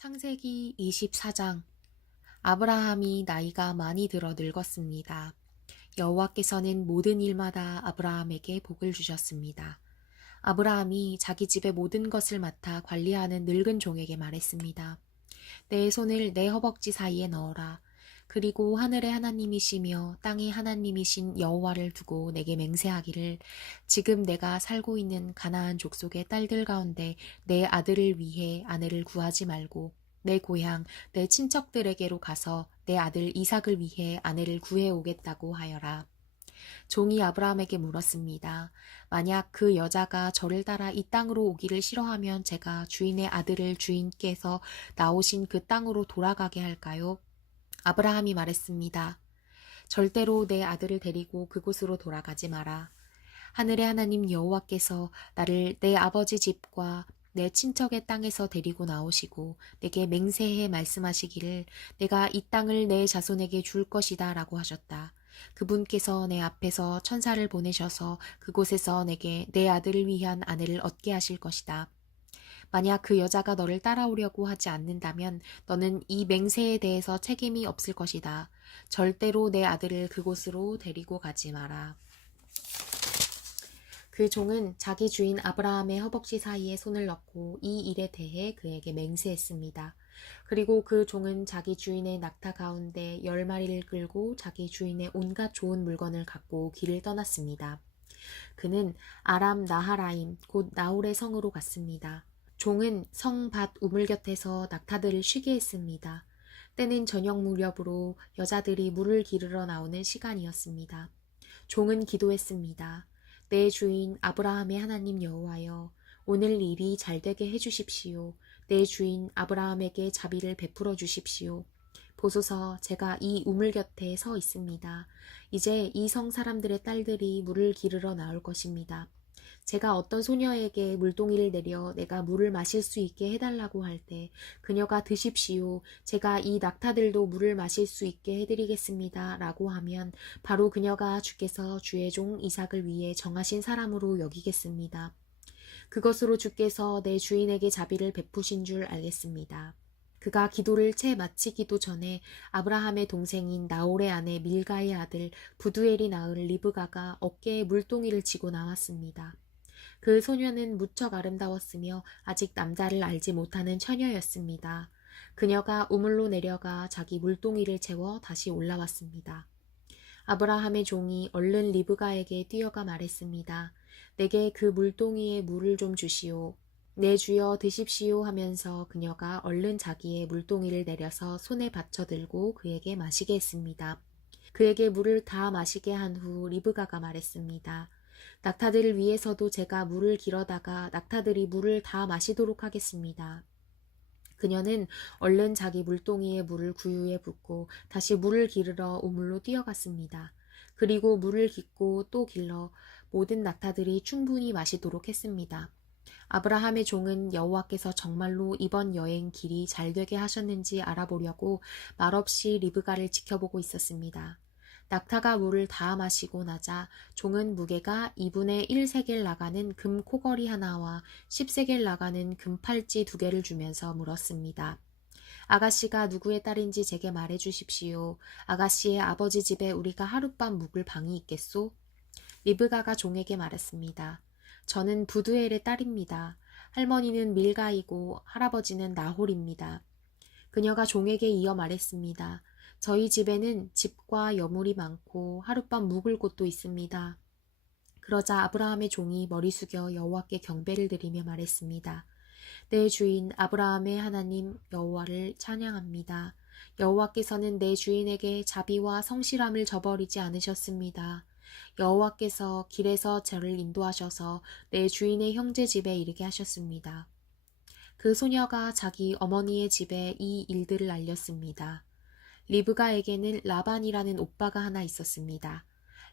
창세기 24장. 아브라함이 나이가 많이 들어 늙었습니다. 여호와께서는 모든 일마다 아브라함에게 복을 주셨습니다. 아브라함이 자기 집의 모든 것을 맡아 관리하는 늙은 종에게 말했습니다. 내 손을 내 허벅지 사이에 넣어라. 그리고 하늘의 하나님이시며 땅의 하나님이신 여호와를 두고 내게 맹세하기를, 지금 내가 살고 있는 가나안 족속의 딸들 가운데 내 아들을 위해 아내를 구하지 말고 내 고향 내 친척들에게로 가서 내 아들 이삭을 위해 아내를 구해 오겠다고 하여라. 종이 아브라함에게 물었습니다. 만약 그 여자가 저를 따라 이 땅으로 오기를 싫어하면 제가 주인의 아들을 주인께서 나오신 그 땅으로 돌아가게 할까요? 아브라함이 말했습니다. 절대로 내 아들을 데리고 그곳으로 돌아가지 마라. 하늘의 하나님 여호와께서 나를 내 아버지 집과 내 친척의 땅에서 데리고 나오시고 내게 맹세해 말씀하시기를, 내가 이 땅을 내 자손에게 줄 것이다 라고 하셨다. 그분께서 내 앞에서 천사를 보내셔서 그곳에서 내게 내 아들을 위한 아내를 얻게 하실 것이다. 만약 그 여자가 너를 따라오려고 하지 않는다면 너는 이 맹세에 대해서 책임이 없을 것이다. 절대로 내 아들을 그곳으로 데리고 가지 마라. 그 종은 자기 주인 아브라함의 허벅지 사이에 손을 넣고 이 일에 대해 그에게 맹세했습니다. 그리고 그 종은 자기 주인의 낙타 가운데 10마리를 끌고 자기 주인의 온갖 좋은 물건을 갖고 길을 떠났습니다. 그는 아람 나하라임 곧 나홀의 성으로 갔습니다. 종은 성 밭 우물 곁에서 낙타들을 쉬게 했습니다. 때는 저녁 무렵으로 여자들이 물을 기르러 나오는 시간이었습니다. 종은 기도했습니다. 내 주인 아브라함의 하나님 여호와여, 오늘 일이 잘되게 해주십시오. 내 주인 아브라함에게 자비를 베풀어 주십시오. 보소서, 제가 이 우물 곁에 서 있습니다. 이제 이 성 사람들의 딸들이 물을 기르러 나올 것입니다. 제가 어떤 소녀에게 물동이를 내려 내가 물을 마실 수 있게 해달라고 할 때 그녀가 드십시오. 제가 이 낙타들도 물을 마실 수 있게 해드리겠습니다. 라고 하면 바로 그녀가 주께서 주의 종 이삭을 위해 정하신 사람으로 여기겠습니다. 그것으로 주께서 내 주인에게 자비를 베푸신 줄 알겠습니다. 그가 기도를 채 마치기도 전에 아브라함의 동생인 나홀의 아내 밀가의 아들 부두엘이 낳은 리브가가 어깨에 물동이를 지고 나왔습니다. 그 소녀는 무척 아름다웠으며 아직 남자를 알지 못하는 처녀였습니다. 그녀가 우물로 내려가 자기 물동이를 채워 다시 올라왔습니다. 아브라함의 종이 얼른 리브가에게 뛰어가 말했습니다. 내게 그 물동이에 물을 좀 주시오. 내 주여 드십시오 하면서 그녀가 얼른 자기의 물동이를 내려서 손에 받쳐 들고 그에게 마시게 했습니다. 그에게 물을 다 마시게 한 후 리브가가 말했습니다. 낙타들을 위해서도 제가 물을 길어다가 낙타들이 물을 다 마시도록 하겠습니다. 그녀는 얼른 자기 물동이에 물을 구유에 붓고 다시 물을 기르러 우물로 뛰어갔습니다. 그리고 물을 깃고 또 길러 모든 낙타들이 충분히 마시도록 했습니다. 아브라함의 종은 여호와께서 정말로 이번 여행 길이 잘되게 하셨는지 알아보려고 말없이 리브가를 지켜보고 있었습니다. 낙타가 물을 다 마시고 나자 종은 무게가 2분의 1세겔 나가는 금 코걸이 하나와 10세겔 나가는 금 팔찌 2개를 주면서 물었습니다. 아가씨가 누구의 딸인지 제게 말해 주십시오. 아가씨의 아버지 집에 우리가 하룻밤 묵을 방이 있겠소? 리브가가 종에게 말했습니다. 저는 부두엘의 딸입니다. 할머니는 밀가이고 할아버지는 나홀입니다. 그녀가 종에게 이어 말했습니다. 저희 집에는 집과 여물이 많고 하룻밤 묵을 곳도 있습니다. 그러자 아브라함의 종이 머리 숙여 여호와께 경배를 드리며 말했습니다. 내 주인 아브라함의 하나님 여호와를 찬양합니다. 여호와께서는 내 주인에게 자비와 성실함을 저버리지 않으셨습니다. 여호와께서 길에서 저를 인도하셔서 내 주인의 형제 집에 이르게 하셨습니다. 그 소녀가 자기 어머니의 집에 이 일들을 알렸습니다. 리브가에게는 라반이라는 오빠가 하나 있었습니다.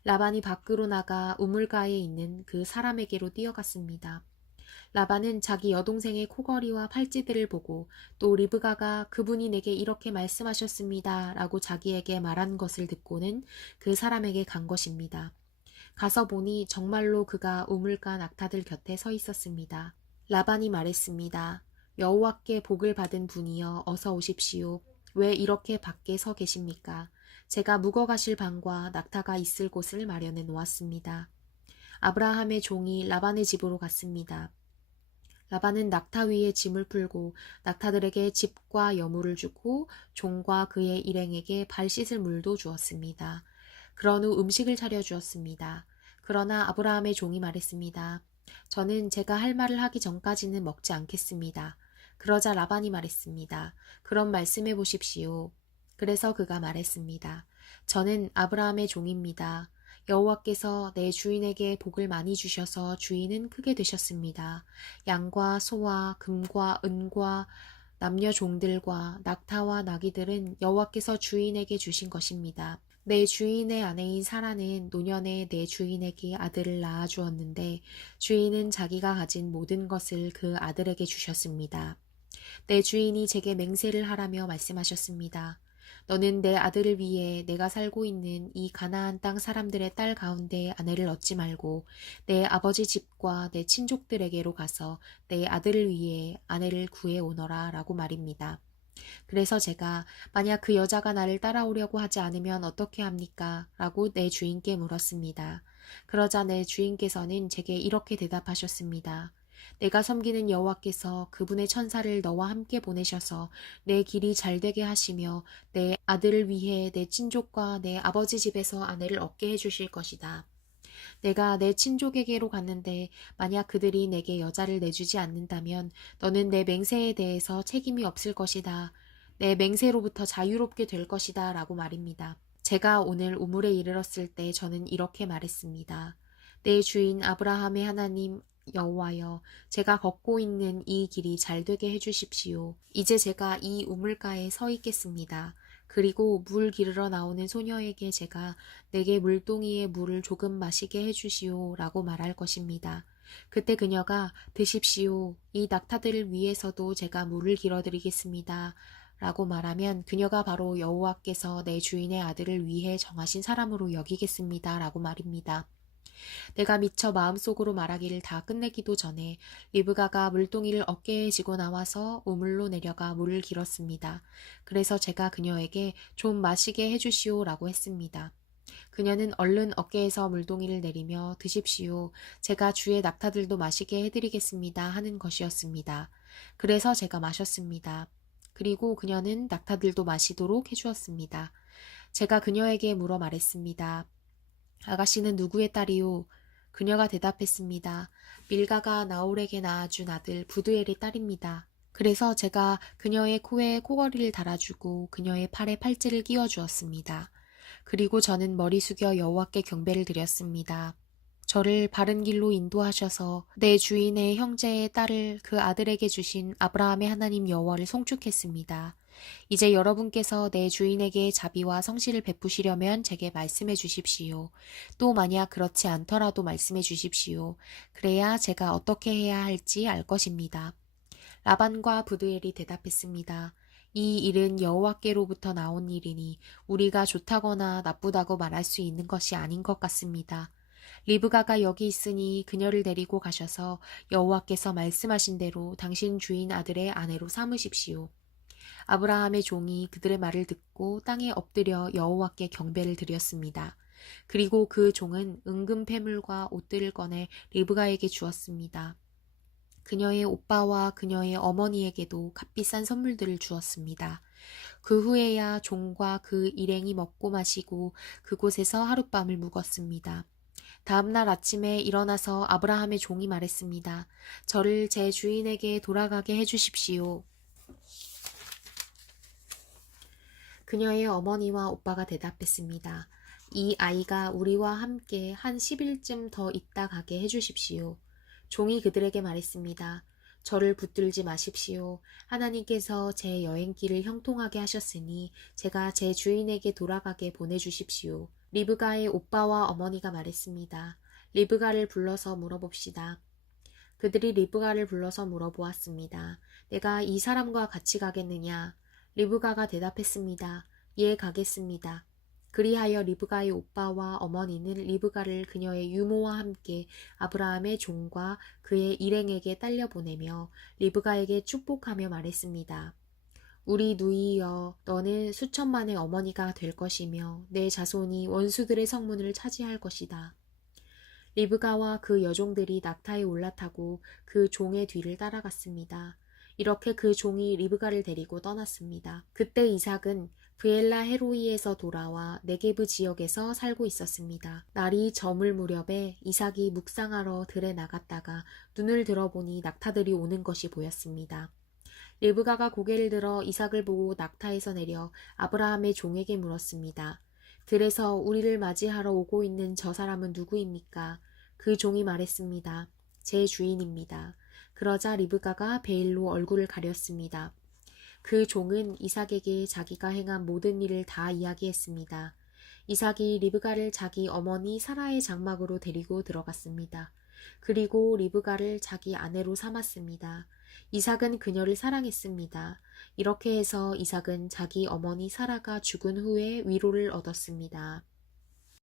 라반이 밖으로 나가 우물가에 있는 그 사람에게로 뛰어갔습니다. 라반은 자기 여동생의 코걸이와 팔찌들을 보고 또 리브가가 그분이 내게 이렇게 말씀하셨습니다 라고 자기에게 말한 것을 듣고는 그 사람에게 간 것입니다. 가서 보니 정말로 그가 우물가 낙타들 곁에 서 있었습니다. 라반이 말했습니다. 여호와께 복을 받은 분이여 어서 오십시오. 왜 이렇게 밖에 서 계십니까? 제가 묵어가실 방과 낙타가 있을 곳을 마련해 놓았습니다. 아브라함의 종이 라반의 집으로 갔습니다. 라반은 낙타 위에 짐을 풀고 낙타들에게 집과 여물을 주고 종과 그의 일행에게 발 씻을 물도 주었습니다. 그런 후 음식을 차려 주었습니다. 그러나 아브라함의 종이 말했습니다. 저는 제가 할 말을 하기 전까지는 먹지 않겠습니다. 그러자 라반이 말했습니다. 그럼 말씀해 보십시오. 그래서 그가 말했습니다. 저는 아브라함의 종입니다. 여호와께서 내 주인에게 복을 많이 주셔서 주인은 크게 되셨습니다. 양과 소와 금과 은과 남녀 종들과 낙타와 나귀들은 여호와께서 주인에게 주신 것입니다. 내 주인의 아내인 사라는 노년에 내 주인에게 아들을 낳아 주었는데 주인은 자기가 가진 모든 것을 그 아들에게 주셨습니다. 내 주인이 제게 맹세를 하라며 말씀하셨습니다. 너는 내 아들을 위해 내가 살고 있는 이 가나안 땅 사람들의 딸 가운데 아내를 얻지 말고 내 아버지 집과 내 친족들에게로 가서 내 아들을 위해 아내를 구해 오너라 라고 말입니다. 그래서 제가 만약 그 여자가 나를 따라오려고 하지 않으면 어떻게 합니까? 라고 내 주인께 물었습니다. 그러자 내 주인께서는 제게 이렇게 대답하셨습니다. 내가 섬기는 여호와께서 그분의 천사를 너와 함께 보내셔서 내 길이 잘되게 하시며 내 아들을 위해 내 친족과 내 아버지 집에서 아내를 얻게 해주실 것이다. 내가 내 친족에게로 갔는데 만약 그들이 내게 여자를 내주지 않는다면 너는 내 맹세에 대해서 책임이 없을 것이다. 내 맹세로부터 자유롭게 될 것이다 라고 말입니다. 제가 오늘 우물에 이르렀을 때 저는 이렇게 말했습니다. 내 주인 아브라함의 하나님 여호와여, 제가 걷고 있는 이 길이 잘되게 해주십시오. 이제 제가 이 우물가에 서 있겠습니다. 그리고 물 기르러 나오는 소녀에게 제가 내게 물동이에 물을 조금 마시게 해주시오 라고 말할 것입니다. 그때 그녀가 드십시오. 이 낙타들을 위해서도 제가 물을 길어드리겠습니다. 라고 말하면 그녀가 바로 여호와께서 내 주인의 아들을 위해 정하신 사람으로 여기겠습니다. 라고 말입니다. 내가 미처 마음속으로 말하기를 다 끝내기도 전에 리브가가 물동이를 어깨에 지고 나와서 우물로 내려가 물을 길었습니다. 그래서 제가 그녀에게 좀 마시게 해주시오 라고 했습니다. 그녀는 얼른 어깨에서 물동이를 내리며 드십시오. 제가 주의 낙타들도 마시게 해드리겠습니다 하는 것이었습니다. 그래서 제가 마셨습니다. 그리고 그녀는 낙타들도 마시도록 해주었습니다. 제가 그녀에게 물어 말했습니다. 아가씨는 누구의 딸이요? 그녀가 대답했습니다. 밀가가 나홀에게 낳아준 아들 부두엘의 딸입니다. 그래서 제가 그녀의 코에 코걸이를 달아주고 그녀의 팔에 팔찌를 끼워주었습니다. 그리고 저는 머리 숙여 여호와께 경배를 드렸습니다. 저를 바른 길로 인도하셔서 내 주인의 형제의 딸을 그 아들에게 주신 아브라함의 하나님 여호와를 송축했습니다. 이제 여러분께서 내 주인에게 자비와 성실을 베푸시려면 제게 말씀해 주십시오. 또 만약 그렇지 않더라도 말씀해 주십시오. 그래야 제가 어떻게 해야 할지 알 것입니다. 라반과 부두엘이 대답했습니다. 이 일은 여호와께로부터 나온 일이니 우리가 좋다거나 나쁘다고 말할 수 있는 것이 아닌 것 같습니다. 리브가가 여기 있으니 그녀를 데리고 가셔서 여호와께서 말씀하신 대로 당신 주인 아들의 아내로 삼으십시오. 아브라함의 종이 그들의 말을 듣고 땅에 엎드려 여호와께 경배를 드렸습니다. 그리고 그 종은 은금 패물과 옷들을 꺼내 리브가에게 주었습니다. 그녀의 오빠와 그녀의 어머니에게도 값비싼 선물들을 주었습니다. 그 후에야 종과 그 일행이 먹고 마시고 그곳에서 하룻밤을 묵었습니다. 다음날 아침에 일어나서 아브라함의 종이 말했습니다. 저를 제 주인에게 돌아가게 해주십시오. 그녀의 어머니와 오빠가 대답했습니다. 이 아이가 우리와 함께 한 10일쯤 더 있다 가게 해주십시오. 종이 그들에게 말했습니다. 저를 붙들지 마십시오. 하나님께서 제 여행길을 형통하게 하셨으니 제가 제 주인에게 돌아가게 보내주십시오. 리브가의 오빠와 어머니가 말했습니다. 리브가를 불러서 물어봅시다. 그들이 리브가를 불러서 물어보았습니다. 내가 이 사람과 같이 가겠느냐? 리브가가 대답했습니다. 예, 가겠습니다. 그리하여 리브가의 오빠와 어머니는 리브가를 그녀의 유모와 함께 아브라함의 종과 그의 일행에게 딸려보내며 리브가에게 축복하며 말했습니다. 우리 누이여, 너는 수천만의 어머니가 될 것이며 내 자손이 원수들의 성문을 차지할 것이다. 리브가와 그 여종들이 낙타에 올라타고 그 종의 뒤를 따라갔습니다. 이렇게 그 종이 리브가를 데리고 떠났습니다. 그때 이삭은 브엘라 헤로이에서 돌아와 네게브 지역에서 살고 있었습니다. 날이 저물 무렵에 이삭이 묵상하러 들에 나갔다가 눈을 들어보니 낙타들이 오는 것이 보였습니다. 리브가가 고개를 들어 이삭을 보고 낙타에서 내려 아브라함의 종에게 물었습니다. 들에서 우리를 맞이하러 오고 있는 저 사람은 누구입니까? 그 종이 말했습니다. 제 주인입니다. 그러자 리브가가 베일로 얼굴을 가렸습니다. 그 종은 이삭에게 자기가 행한 모든 일을 다 이야기했습니다. 이삭이 리브가를 자기 어머니 사라의 장막으로 데리고 들어갔습니다. 그리고 리브가를 자기 아내로 삼았습니다. 이삭은 그녀를 사랑했습니다. 이렇게 해서 이삭은 자기 어머니 사라가 죽은 후에 위로를 얻었습니다.